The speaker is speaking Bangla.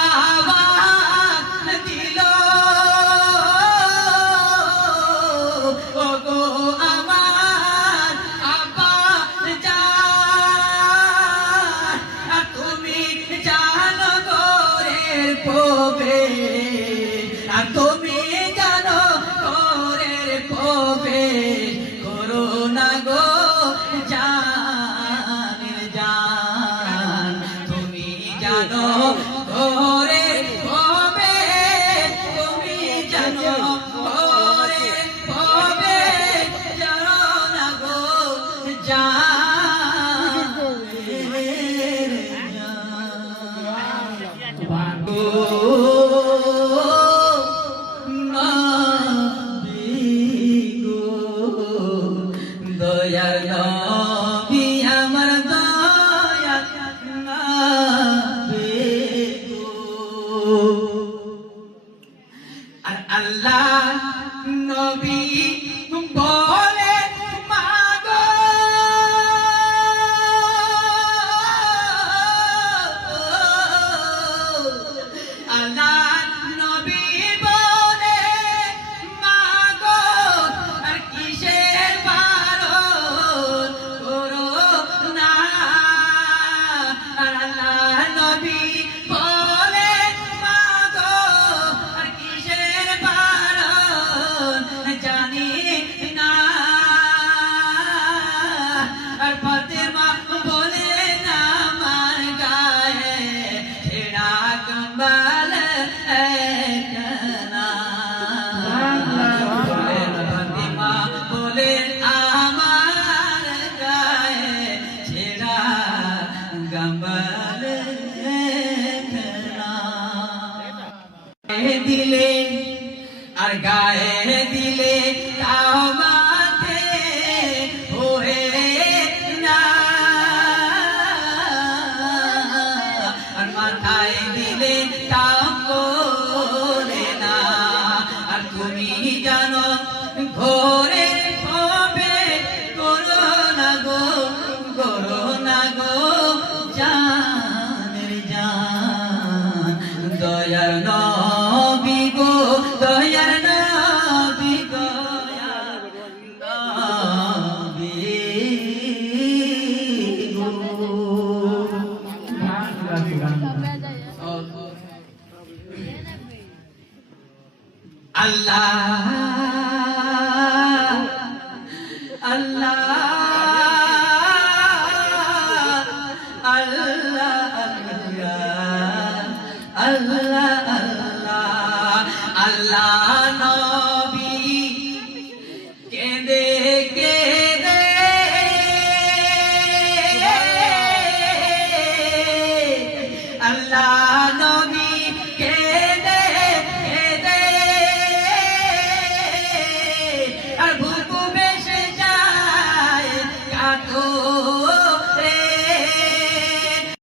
আহ্বান দিল ওগো আমার আব্বা জান তুমি জানো গোরের পবে তুমি জানো গোরের পবে করোনা গো জানের জান তুমি জানো গোরের পবে তুমি জানো গোরের পবে জানো না গো জানের জান দয়ার নবী আমার দয়ার নবী আর আল্লাহ নবী বলে মাগো আল্লাহ নবী বলে মাগো আর কিসের বারণ করোনা আর আল্লাহ নবী বলে মাগো আর কিসের বারণ জানি না আর ফাতেমা বলে না আমার গায়ে ছেড়া কম্বল একখানা ফাতেমা বলে আমার গায়ে ছেড়া কম্বল একখানা দিলে আর গায়ে দিলে তাও মাথে হয়ে না আর মাথায় দিলে তাও করে না আর তুমি জানো ঘরে হবে করোনা গো জানের জান দয়ার নবী গো দয়ার নবী দয়ার নবী গো আল্লাহ আল্লাহ আল্লাহ আল্লাহ আল্লাহ আল্লাহ নবী কেঁদে কেঁদে আল্লাহ